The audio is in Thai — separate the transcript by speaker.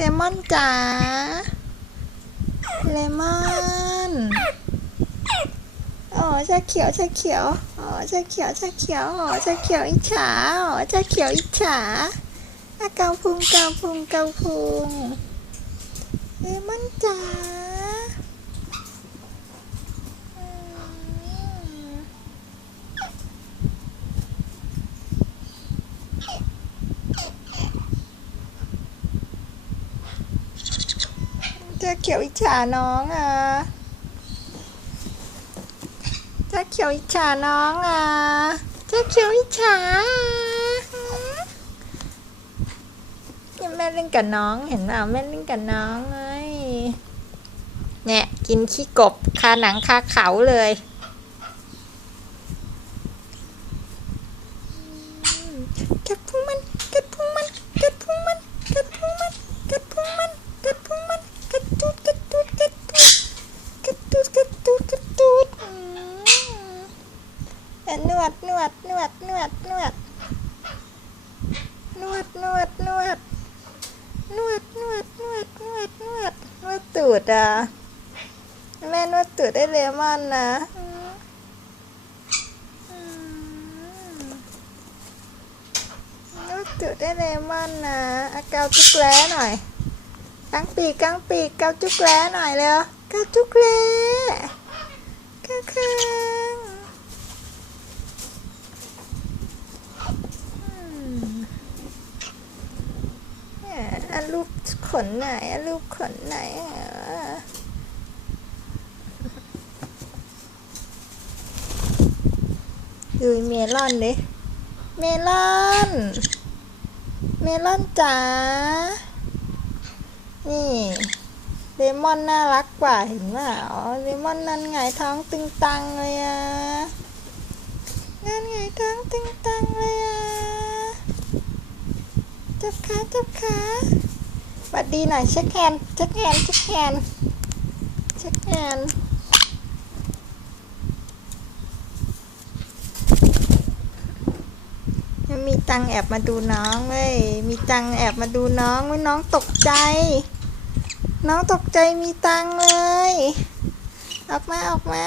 Speaker 1: เลมอนจ๋า เลมอนอ๋อชาเขียวชาเขียวอ๋อชาเขียวชาเขียวอ๋อชาเขียวอิจฉาอ๋อชาเขียวอิจฉาอะเกาพุงเกาพุงเกาพุงเลมอนจ๋าอืม จ้าเขียวอิจฉาน้องอะเจ้าเขียวอิจฉาน้องอะเจ้าเขียวอิจฉายังแม่เล่นกับน้องเห็นเปล่าแม่เล่นกับน้องไงเนี่ยกินขี้กบคาหนังคาเขาเลยกัดพุงมันกัดพุงมันกัดพุงมันกัดพุงมันกัดพุงมันกัดพุงมันกัดตูดกัดตูดกัดตูด กระตูดกระตูดกระตูดอืม นวดนวดนวดนวดนวดนวดนวดนวดนวดนวดนวดนวดนวดนวดตูดอะแม่นวดตูดได้เลมอนนะนวดตูดได้เลมอนนะเอาเกาจุกแร้หน่อยกางปีกกางปีกเกาจุกแร้หน่อยเร็วเกาจุกแร้เกาคางอืมเนี่ย อะรูปขนไหนอันรูปขนไหนอะดูเมลอนดิเมลอน เมลอนจ๋า นี่ เลมอนน่ารักกว่าเห็นเปล่าเลมอนนั่นไงท้องตึงตังเลยอะ นั่นไงท้องตึงตังเลยอะ จับขาจับขา สวัสดีหน่อยเช็คแฮนเช็คแฮนเช็คแฮนเช็คแฮนยังมีตังแอบมาดูน้องเว้ยมีตังแอบมาดูน้องเว้ยน้องตกใจ น้องตกใจมีตังเลย ออกมาออกมา